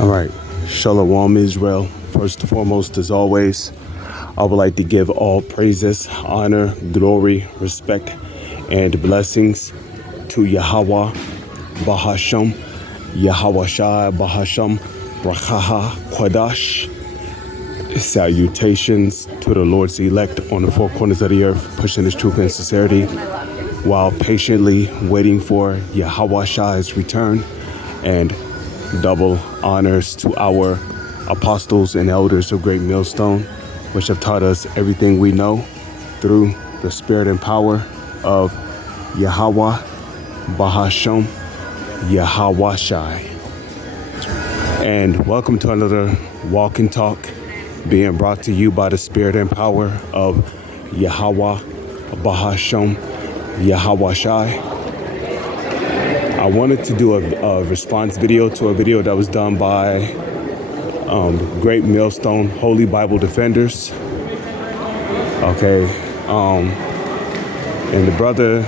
All right. Shalom, Israel. First and foremost, as always, I would like to give all praises, honor, glory, respect, and blessings to Yahweh, Bahasham, Yahweh Shai, Bahasham, Brakaha, Kwadash. Salutations to the Lord's elect on the four corners of the earth, pushing his truth and sincerity while patiently waiting for Yahweh Shai's return, and double honors to our apostles and elders of Great Millstone, which have taught us everything we know through the spirit and power of Yahweh, Bahasham, Yahweh Shai. And welcome to another Walk and Talk being brought to you by the spirit and power of Yahweh, Bahasham, Yahweh Shai. I wanted to do a response video to a video that was done by Great Millstone Holy Bible Defenders. Okay, and the brother,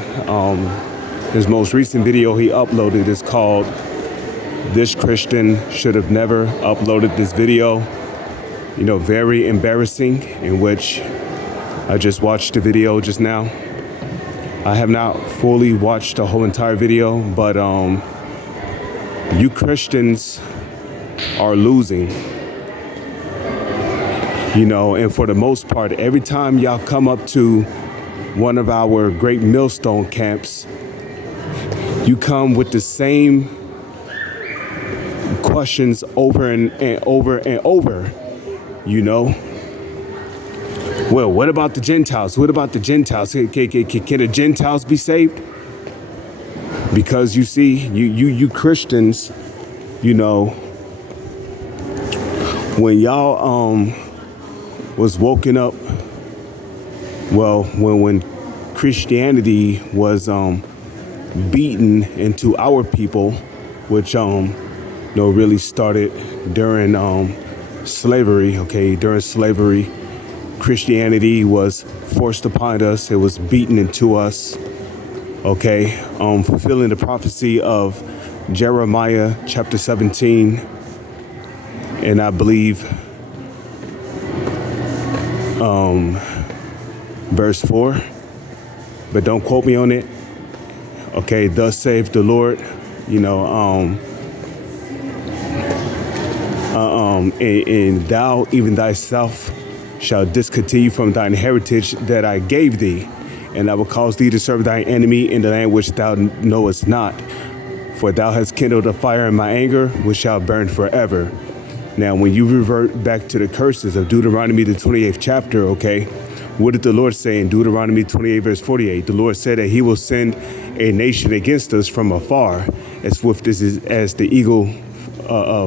his most recent video he uploaded is called "This Christian Should Have Never Uploaded This Video." You know, very embarrassing, in which I just watched the video just now. I have not fully watched the whole entire video, but you Christians are losing. You know, and for the most part, every time y'all come up to one of our Great Millstone camps, you come with the same questions over and over and over, you know. Well, what about the Gentiles? What about the Gentiles? Can the Gentiles be saved? Because you see, you Christians, you know, when y'all was woken up, well, when Christianity was beaten into our people, which really started during slavery. Okay, during slavery, Christianity was forced upon us. It was beaten into us. Okay, fulfilling the prophecy of Jeremiah chapter 17, and I believe verse 4, but don't quote me on it. Okay, thus saith the Lord, you know, and thou even thyself shall discontinue from thine heritage that I gave thee, and I will cause thee to serve thine enemy in the land which thou knowest not. For thou hast kindled a fire in my anger, which shall burn forever. Now, when you revert back to the curses of Deuteronomy, the 28th chapter, okay, what did the Lord say in Deuteronomy 28, verse 48? The Lord said that he will send a nation against us from afar, as swift as the eagle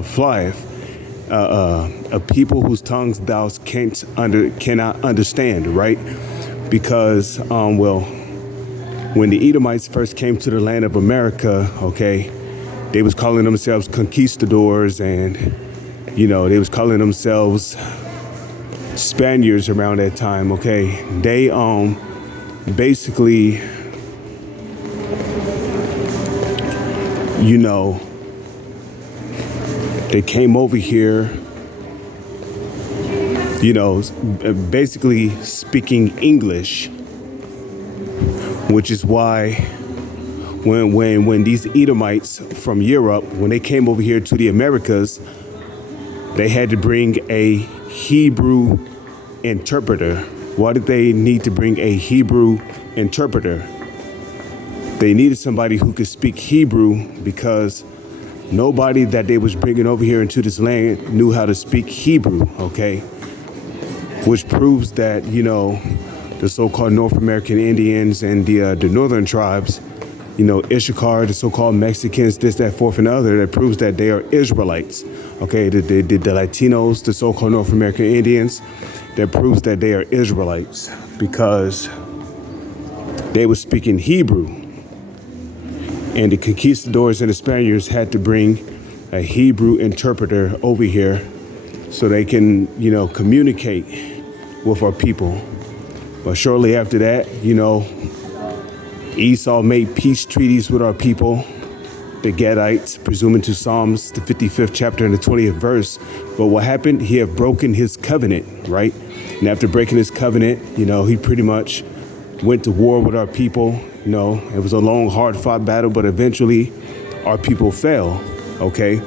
flieth. A people whose tongues thou cannot understand, right? Because, when the Edomites first came to the land of America, okay, they was calling themselves conquistadors, and, you know, they was calling themselves Spaniards around that time, okay? They, basically, you know, they came over here, you know, basically speaking English, which is why when these Edomites from Europe, when they came over here to the Americas, they had to bring a Hebrew interpreter. Why did they need to bring a Hebrew interpreter? They needed somebody who could speak Hebrew, because nobody that they was bringing over here into this land knew how to speak Hebrew, okay? Which proves that, you know, the so-called North American Indians and the northern tribes, you know, Issachar, the so-called Mexicans, this, that, fourth, and other, that proves that they are Israelites, okay? The Latinos, the so-called North American Indians, that proves that they are Israelites, because they were speaking Hebrew. And the conquistadors and the Spaniards had to bring a Hebrew interpreter over here so they can, you know, communicate with our people. But shortly after that, you know, Esau made peace treaties with our people. the Gadites, presuming to Psalms, the 55th chapter and the 20th verse. But what happened? He had broken his covenant, right? And after breaking his covenant, he pretty much went to war with our people. It was a long, hard-fought battle, but eventually our people fell, okay?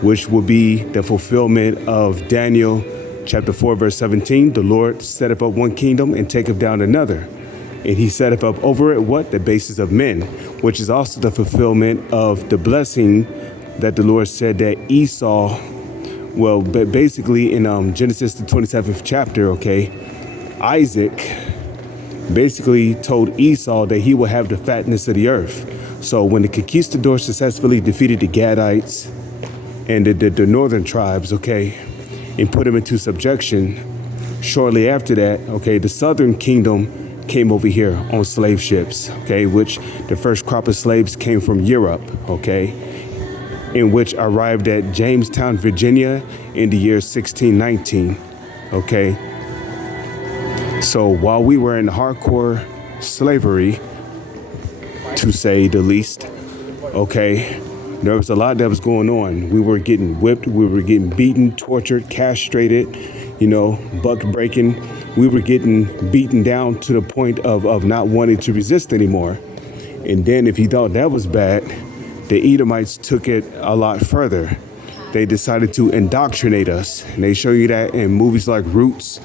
Which will be the fulfillment of Daniel chapter 4, verse 17. The Lord setteth up one kingdom and taketh down another. And he setteth up over it what? The basis of men, which is also the fulfillment of the blessing that the Lord said that Esau, but basically in Genesis, the 27th chapter, okay, Isaac basically told Esau that he will have the fatness of the earth. So when the conquistadors successfully defeated the Gadites and the northern tribes, okay, and put them into subjection, shortly after that, okay, the southern kingdom came over here on slave ships, okay, which the first crop of slaves came from Europe, okay, in which arrived at Jamestown, Virginia in the year 1619, okay. So while we were in hardcore slavery, to say the least, okay, there was a lot that was going on. We were getting whipped, we were getting beaten, tortured, castrated, buck breaking. We were getting beaten down to the point of not wanting to resist anymore. And then if you thought that was bad, the Edomites took it a lot further. They decided to indoctrinate us. And they show you that in movies like Roots,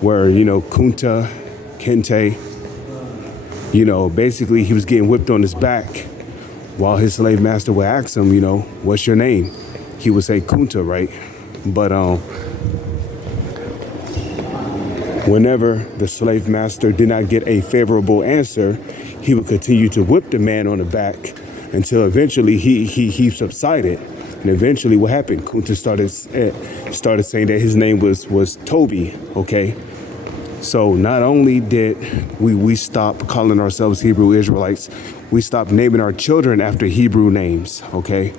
where, Kunta Kinte, basically he was getting whipped on his back while his slave master would ask him, what's your name? He would say Kunta, right? But whenever the slave master did not get a favorable answer, he would continue to whip the man on the back until eventually he subsided. And eventually what happened? Kunta started saying that his name was Toby, okay? So not only did we stop calling ourselves Hebrew Israelites, we stopped naming our children after Hebrew names, okay?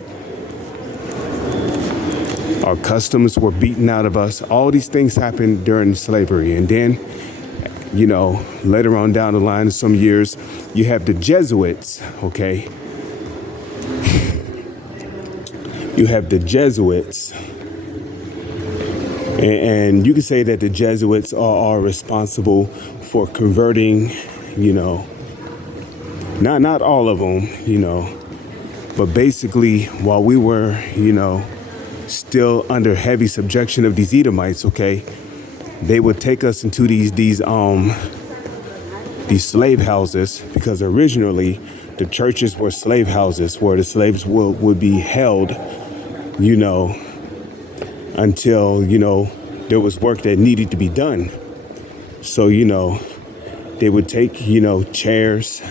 Our customs were beaten out of us. All these things happened during slavery. And then, later on down the line, in some years, you have the Jesuits, okay? You have the Jesuits. And you can say that the Jesuits are responsible for converting, not all of them, but basically while we were, still under heavy subjection of these Edomites, okay, they would take us into these slave houses, because originally the churches were slave houses where the slaves would be held, until, there was work that needed to be done. So, they would take, chairs,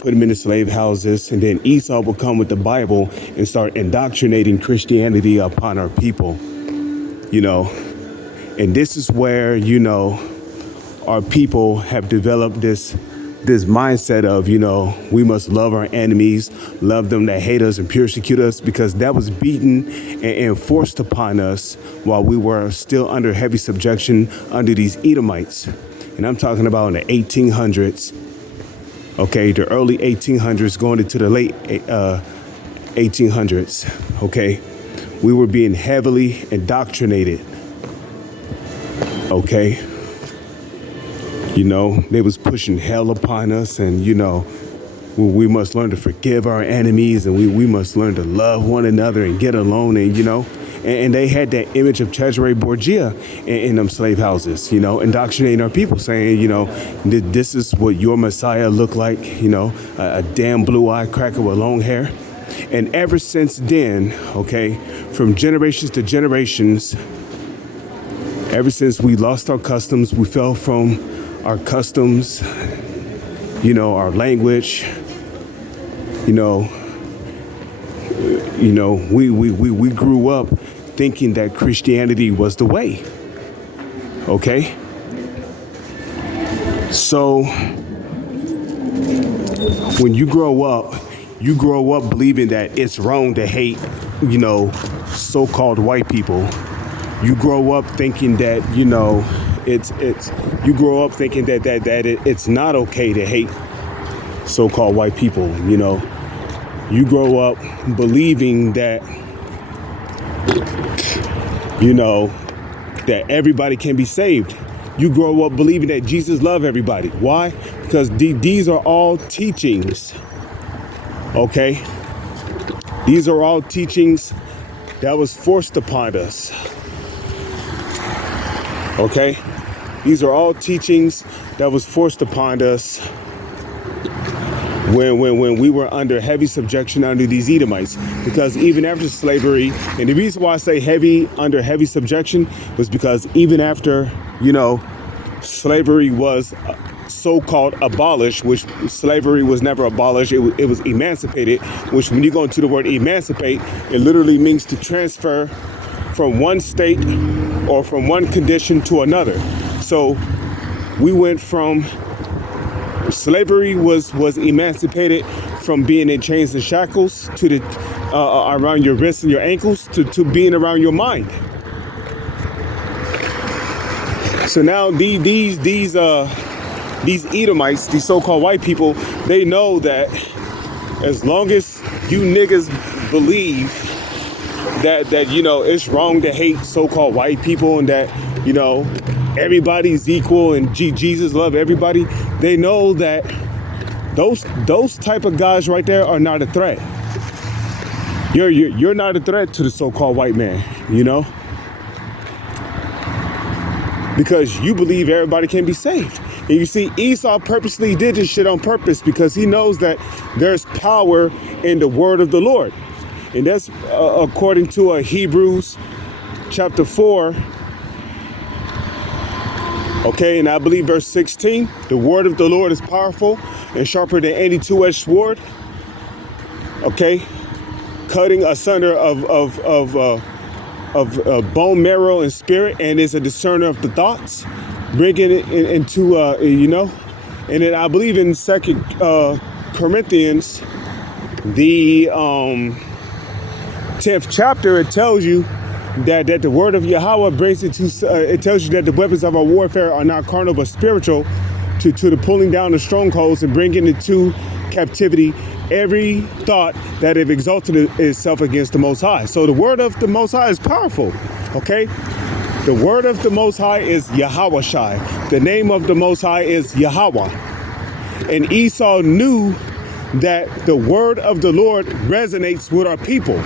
put them in the slave houses, and then Esau would come with the Bible and start indoctrinating Christianity upon our people, and this is where, our people have developed this mindset of, we must love our enemies, love them that hate us and persecute us, because that was beaten and forced upon us while we were still under heavy subjection under these Edomites. And I'm talking about in the 1800s, okay, the early 1800s going into the late 1800s, okay? We were being heavily indoctrinated, okay? They was pushing hell upon us, and, we must learn to forgive our enemies, and we must learn to love one another and get along, and, and they had that image of Cesare Borgia in them slave houses, indoctrinating our people, saying, this is what your Messiah looked like, a damn blue-eyed cracker with long hair. And ever since then, okay, from generations to generations, ever since we lost our customs, we fell from our customs, our language, we grew up thinking that Christianity was the way, okay? So when you grow up believing that it's wrong to hate, so-called white people. You grow up thinking that, you grow up thinking that it's not okay to hate so-called white people, You grow up believing that, that everybody can be saved. You grow up believing that Jesus loves everybody. Why? Because these are all teachings, okay? These are all teachings that was forced upon us, okay? These are all teachings that was forced upon us when we were under heavy subjection under these Edomites. Because even after slavery, and the reason why I say under heavy subjection was because even after, slavery was so-called abolished, which slavery was never abolished, it was emancipated, which when you go into the word emancipate, it literally means to transfer from one state or from one condition to another. So we went from slavery was emancipated from being in chains and shackles to the around your wrists and your ankles to being around your mind. So now these Edomites, these so-called white people, they know that as long as you niggas believe that it's wrong to hate so-called white people and that everybody's equal and Jesus love everybody, they know that those type of guys right there are not a threat. You're not a threat to the so-called white man, because you believe everybody can be saved. And you see, Esau purposely did this shit on purpose because he knows that there's power in the word of the Lord. And that's according to Hebrews chapter 4. Okay, and I believe verse 16, the word of the Lord is powerful and sharper than any two-edged sword. Okay, cutting asunder of bone marrow and spirit, and is a discerner of the thoughts, bringing it into And then I believe in 2 Corinthians, the 10th chapter, it tells you that the word of Yahweh brings it to, it tells you that the weapons of our warfare are not carnal but spiritual, to the pulling down of strongholds and bringing into captivity every thought that have exalted itself against the Most High. So the word of the Most High is powerful, okay? The word of the Most High is Yahweh Shai. The name of the Most High is Yahweh. And Esau knew that the word of the Lord resonates with our people.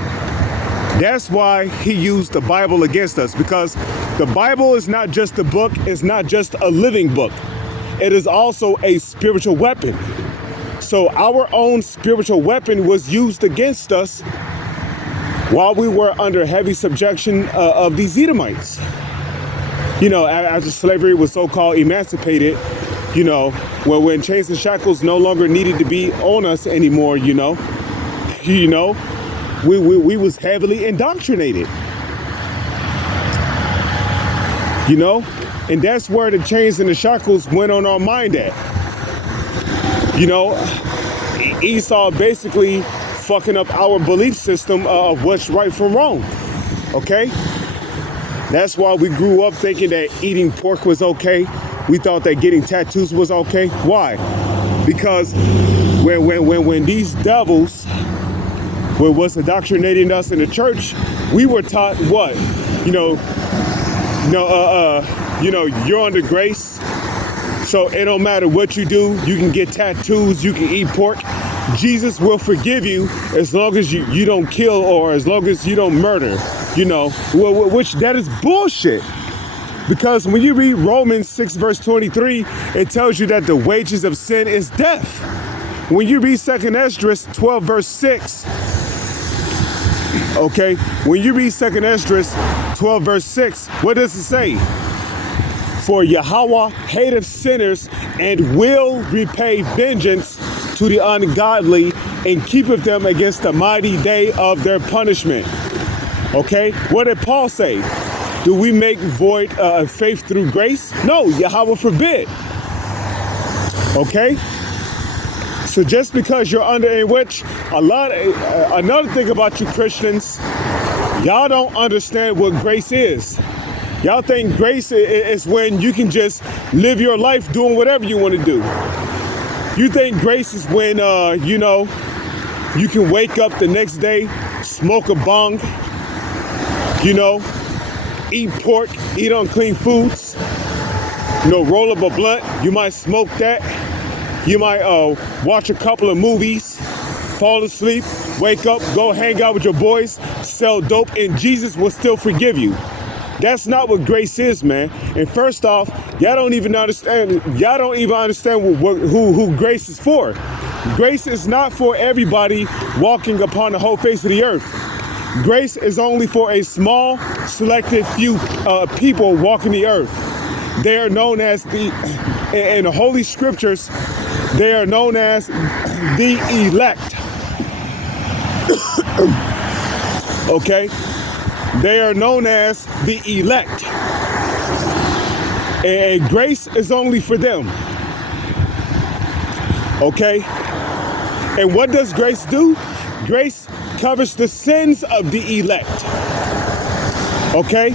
That's why he used the Bible against us, because the Bible is not just a book, it's not just a living book. It is also a spiritual weapon. So our own spiritual weapon was used against us while we were under heavy subjection of these Edomites. After slavery was so-called emancipated, when chains and shackles no longer needed to be on us anymore, we was heavily indoctrinated, and that's where the chains and the shackles went on our mind at. Esau basically fucking up our belief system of what's right from wrong, okay? That's why we grew up thinking that eating pork was okay. We thought that getting tattoos was okay. Why? Because when these devils was indoctrinating us in the church, we were taught what? You're under grace, so it don't matter what you do. You can get tattoos, you can eat pork. Jesus will forgive you as long as you don't kill or as long as you don't murder, which that is bullshit. Because when you read Romans 6 verse 23, it tells you that the wages of sin is death. When you read 2nd Esdras 12 verse 6, okay, when you read 2nd Esdras 12 verse 6, what does it say? For Yahweh hateth sinners and will repay vengeance to the ungodly and keepeth them against the mighty day of their punishment. Okay, what did Paul say? Do we make void faith through grace? No, Yahweh forbid. Okay, so just because you're under, in which another thing about you Christians, y'all don't understand what grace is. Y'all think grace is when you can just live your life doing whatever you want to do. You think grace is when, You can wake up the next day, smoke a bong, you know, eat pork, eat unclean foods, you know, roll up a blunt. You might smoke that. You might watch a couple of movies, fall asleep, wake up, go hang out with your boys, sell dope, and Jesus will still forgive you. That's not what grace is, man. And first off, y'all don't even understand who grace is for. Grace is not for everybody walking upon the whole face of the earth. Grace is only for a small, selected few people walking the earth. They are known as in the Holy Scriptures, they are known as the elect. Okay? They are known as the elect. And grace is only for them. Okay? And what does grace do? Grace covers the sins of the elect. Okay?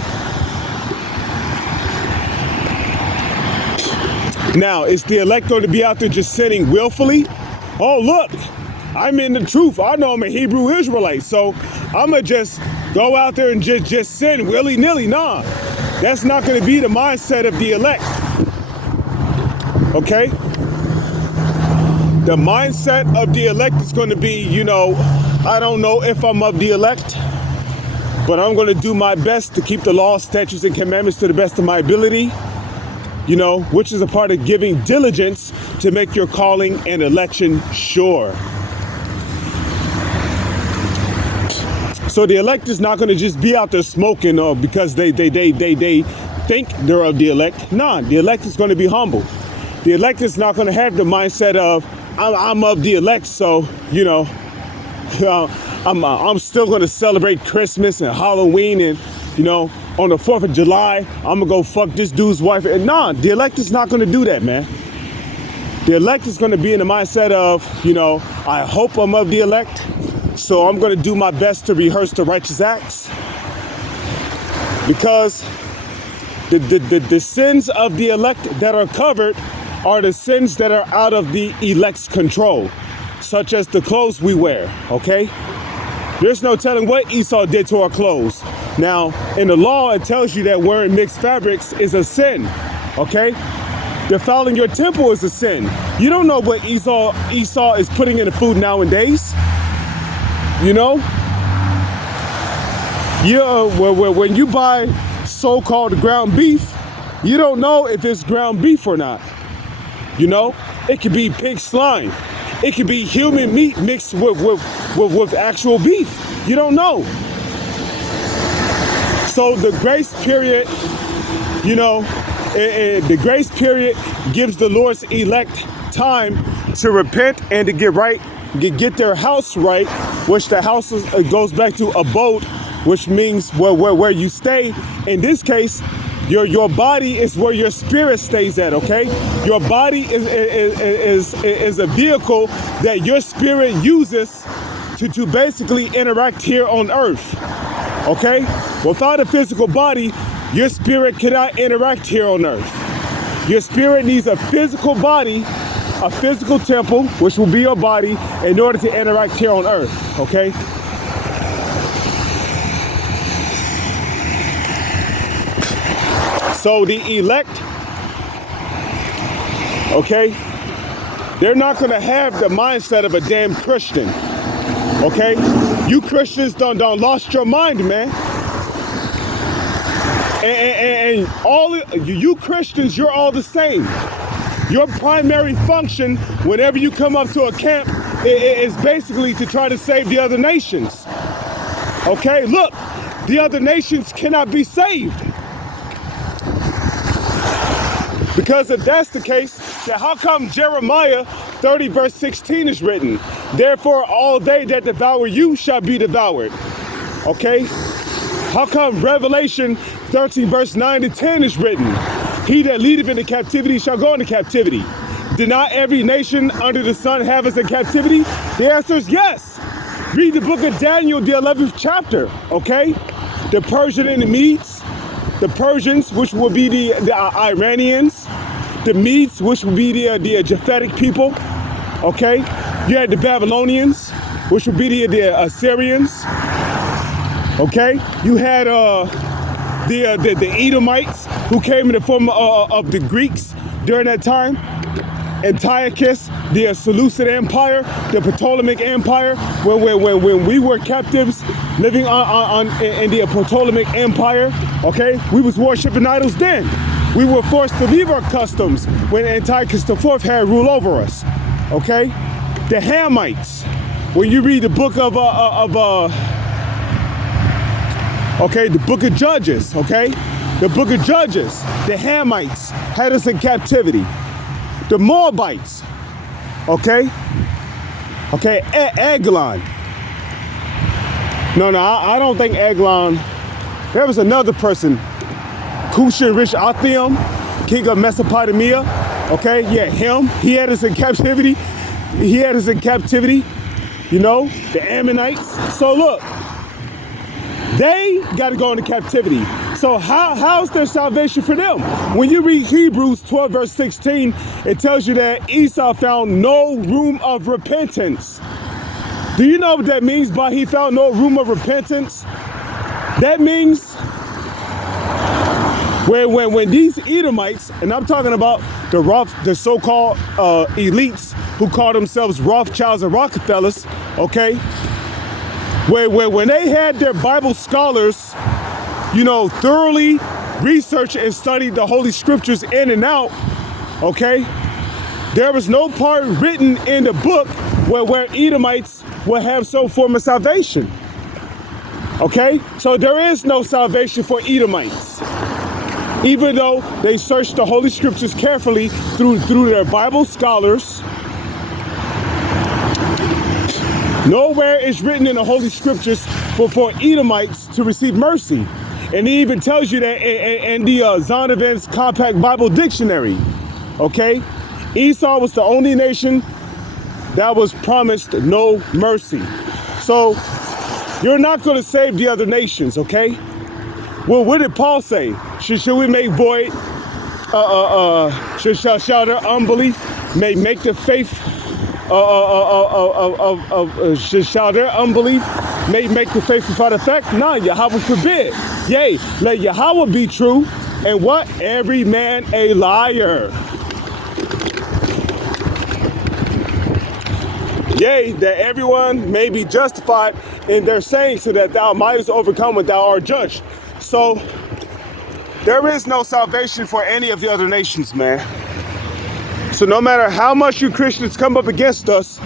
Now, is the elect going to be out there just sinning willfully? Oh, look, I'm in the truth. I know I'm a Hebrew Israelite, so I'm going to just go out there and just sin willy-nilly. Nah, that's not going to be the mindset of the elect. Okay? The mindset of the elect is going to be, you know, I don't know if I'm of the elect, but I'm going to do my best to keep the law, statutes, and commandments to the best of my ability. You know, which is a part of giving diligence to make your calling and election sure. So the elect is not going to just be out there smoking because they think they're of the elect. Nah, the elect is going to be humble. The elect is not going to have the mindset of I'm of the elect, so you know, I'm still going to celebrate Christmas and Halloween and you know. On the 4th of July, I'm gonna go fuck this dude's wife. And nah, the elect is not gonna do that, man. The elect is gonna be in the mindset of, you know, I hope I'm of the elect, so I'm gonna do my best to rehearse the righteous acts. Because the sins of the elect that are covered are the sins that are out of the elect's control, such as the clothes we wear, okay? There's no telling what Esau did to our clothes. Now, in the law, it tells you that wearing mixed fabrics is a sin, okay? Defiling your temple is a sin. You don't know what Esau is putting in the food nowadays, you know? When you buy so-called ground beef, you don't know if it's ground beef or not, you know? It could be pig slime. It could be human meat mixed with actual beef. You don't know. So the grace period, you know, the grace period gives the Lord's elect time to repent and to get their house right, which the house goes back to abode, which means where you stay. In this case, your body is where your spirit stays at, okay? Your body is a vehicle that your spirit uses to basically interact here on earth. Okay? Without a physical body, your spirit cannot interact here on earth. Your spirit needs a physical body, a physical temple, which will be your body, in order to interact here on earth. Okay? So the elect, okay, they're not going to have the mindset of a damn Christian. Okay? You Christians done lost your mind, man. And all you Christians, you're all the same. Your primary function whenever you come up to a camp is basically to try to save the other nations. Okay? Look, the other nations cannot be saved. Because if that's the case, then how come Jeremiah 30 verse 16 is written? Therefore, all they that devour you shall be devoured. Okay? How come Revelation 13 verse 9 to 10 is written? He that leadeth into captivity shall go into captivity. Did not every nation under the sun have us in captivity? The answer is yes. Read the book of Daniel, the 11th chapter. Okay? The Persian and the Medes. The Persians, which will be the Iranians. The Medes, which will be the Japhetic people. Okay? You had the Babylonians, which would be the Assyrians. Okay, you had the Edomites, who came in the form of the Greeks during that time. Antiochus, the Seleucid Empire, the Ptolemaic Empire, when we were captives living in the Ptolemaic Empire, okay, we was worshiping idols then. We were forced to leave our customs when Antiochus IV had rule over us, okay? The Hamites, when you read the book of the book of Judges, okay? The book of Judges, the Hamites had us in captivity. The Moabites, okay? Eglon. No, I don't think Eglon. There was another person, Cushing-Rishathaim, king of Mesopotamia, okay? Yeah, him. He had us in captivity. You know, the Ammonites. So look, they got to go into captivity. So how's there salvation for them? When you read Hebrews 12, verse 16, it tells you that Esau found no room of repentance. Do you know what that means by he found no room of repentance? That means when these Edomites, and I'm talking about the so-called elites who call themselves Rothschilds and Rockefellers, okay? When they had their Bible scholars, you know, thoroughly researched and studied the Holy Scriptures in and out, okay? There was no part written in the book where Edomites will have some form of salvation, okay? So there is no salvation for Edomites, even though they searched the Holy Scriptures carefully through their Bible scholars. Nowhere is written in the Holy Scriptures for Edomites to receive mercy. And he even tells you that in the Zondervan's Compact Bible Dictionary, okay? Esau was the only nation that was promised no mercy. So you're not going to save the other nations, okay? Well, what did Paul say? Should we make void, shall their unbelief make the faith shall their unbelief make the faith without effect? No, Yahweh forbid. Yea, let Yahweh be true, and what? Every man a liar. Yea, that everyone may be justified in their saying, so that thou mightest overcome when thou art judged. So there is no salvation for any of the other nations, man. So no matter how much you Christians come up against us,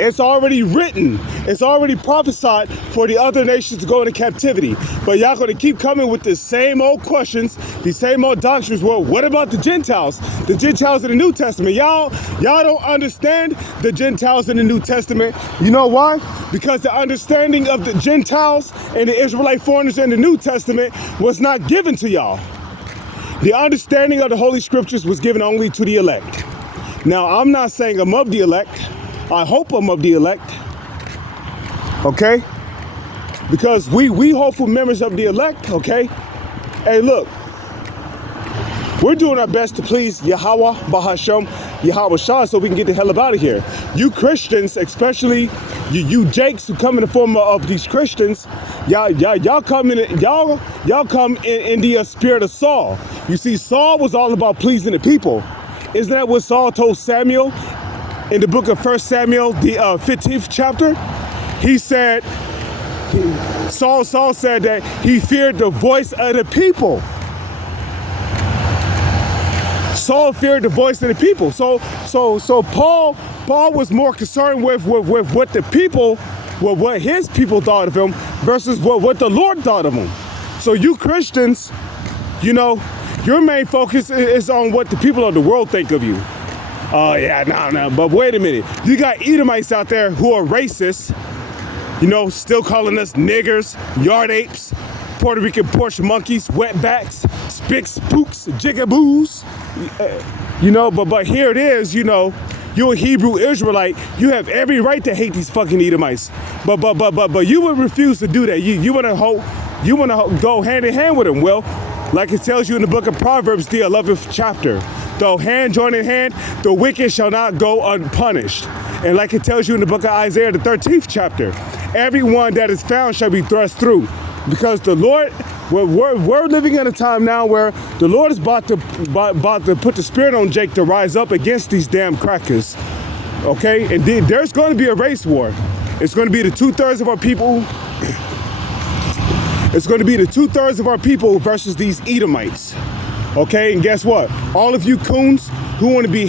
it's already written, it's already prophesied for the other nations to go into captivity. But y'all gonna keep coming with the same old questions, the same old doctrines. Well, what about the Gentiles? The Gentiles in the New Testament. Y'all don't understand the Gentiles in the New Testament. You know why? Because the understanding of the Gentiles and the Israelite foreigners in the New Testament was not given to y'all. The understanding of the Holy Scriptures was given only to the elect. Now, I'm not saying I'm of the elect. I hope I'm of the elect. Okay? Because we hopeful members of the elect, okay? Hey, look. We're doing our best to please Yahweh, Bahashem, Yahweh Shah, so we can get the hell up out of here. You Christians, especially you Jakes who come in the form of these Christians, y'all come in the spirit of Saul. You see, Saul was all about pleasing the people. Isn't that what Saul told Samuel in the book of 1 Samuel, the 15th chapter? He said, Saul said that he feared the voice of the people. Saul feared the voice of the people. So Paul was more concerned with what the people, what his people thought of him versus what the Lord thought of him. So you Christians, you know, your main focus is on what the people of the world think of you. Oh yeah, no, but wait a minute. You got Edomites out there who are racist, you know, still calling us niggers, yard apes, Puerto Rican porch monkeys, wetbacks, spicks, spooks, jigaboos. You know, but here it is, you know, you're a Hebrew Israelite. You have every right to hate these fucking Edomites. But you would refuse to do that. You want to go hand in hand with them. Well, like it tells you in the book of Proverbs, the 11th chapter, though hand join in hand, the wicked shall not go unpunished. And like it tells you in the book of Isaiah, the 13th chapter, everyone that is found shall be thrust through. Because the Lord, we're living in a time now where the Lord is about to put the spirit on Jake to rise up against these damn crackers. Okay? And there's going to be a race war. It's going to be the 2/3 of our people. It's going to be the 2/3 of our people versus these Edomites. Okay? And guess what? All of you coons who want to be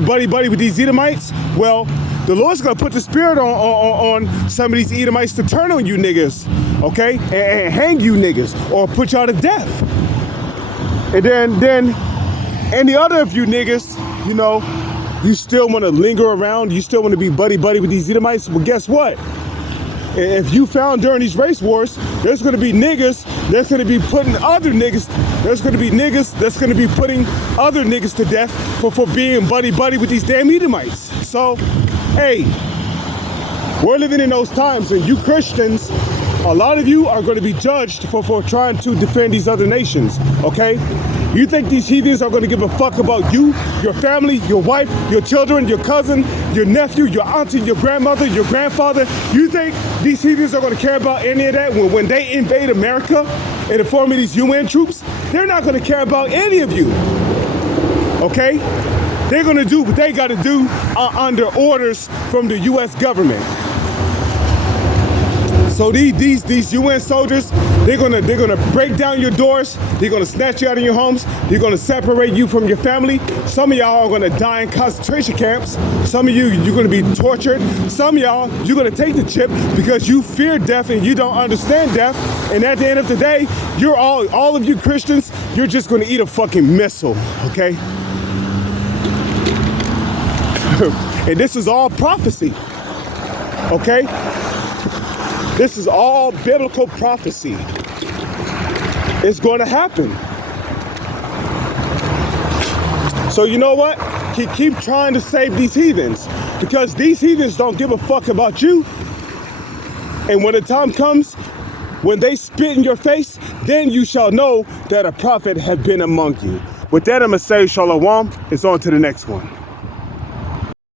buddy with these Edomites, well, the Lord's gonna put the spirit on some of these Edomites to turn on you niggas, okay, and hang you niggas or put y'all to death. And then any other of you niggas, you know, you still want to linger around, you still want to be buddy with these Edomites. Well, guess what? If you found during these race wars, there's going to be niggas that's going to be putting other niggas, there's going to be niggas that's going to be putting other niggas to death for being buddy with these damn Edomites. So, hey, we're living in those times, and you Christians, a lot of you are going to be judged for trying to defend these other nations, okay? You think these heathens are going to give a fuck about you, your family, your wife, your children, your cousin, your nephew, your auntie, your grandmother, your grandfather? You think these heathens are going to care about any of that when they invade America in the form of these UN troops? They're not going to care about any of you, okay? They're going to do what they got to do under orders from the U.S. government. So these UN soldiers, they're gonna break down your doors. They're gonna snatch you out of your homes. They're gonna separate you from your family. Some of y'all are gonna die in concentration camps. Some of you're gonna be tortured. Some of y'all, you're gonna take the chip because you fear death and you don't understand death. And at the end of the day, you're all of you Christians, you're just gonna eat a fucking missile, okay? And this is all prophecy, okay? This is all biblical prophecy. It's going to happen. So you know what? Keep trying to save these heathens, because these heathens don't give a fuck about you. And when the time comes, when they spit in your face, then you shall know that a prophet has been among you. With that, I'm going to say shalom. It's on to the next one.